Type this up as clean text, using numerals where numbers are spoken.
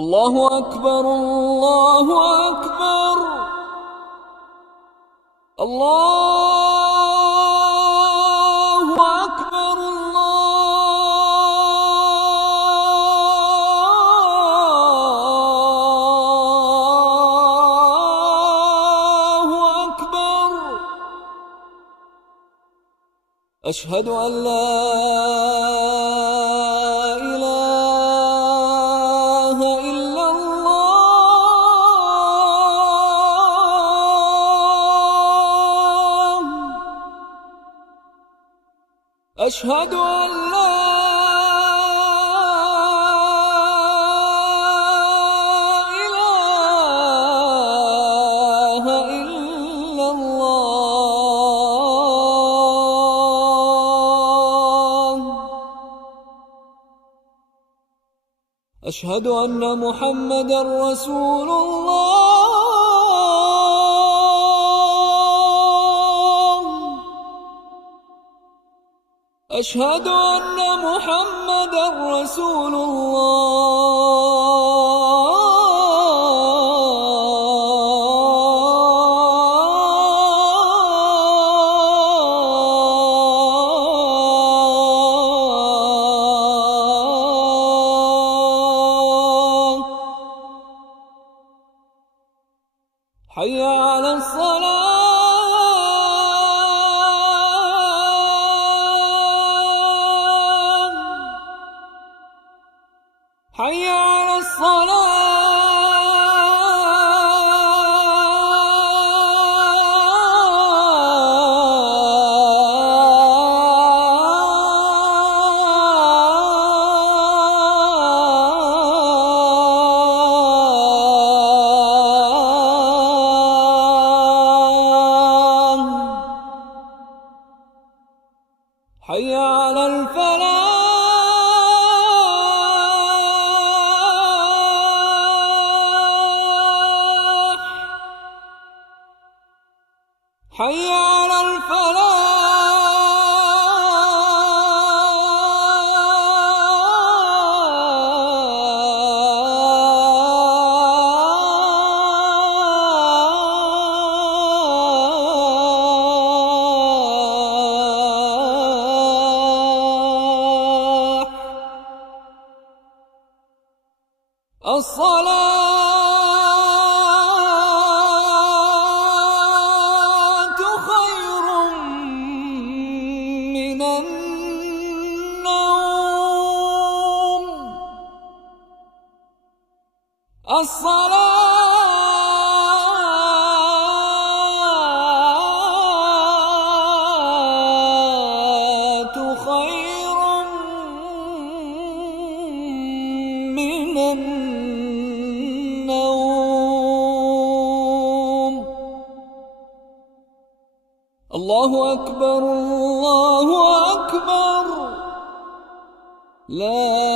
الله أكبر الله أكبر الله أكبر الله أكبر. أشهد أن لا إله إلا الله. أشهد أن لا إله إلا الله. أشهد أن محمدًا رسول الله. أشهد أن محمدًا رسول الله. حي على الصلاة. حي على الصلاة. حي على الفلاح. حي على الفلاح. الصلاة خير من النوم. الصلاة خير من النوم. الله أكبر الله أكبر. لا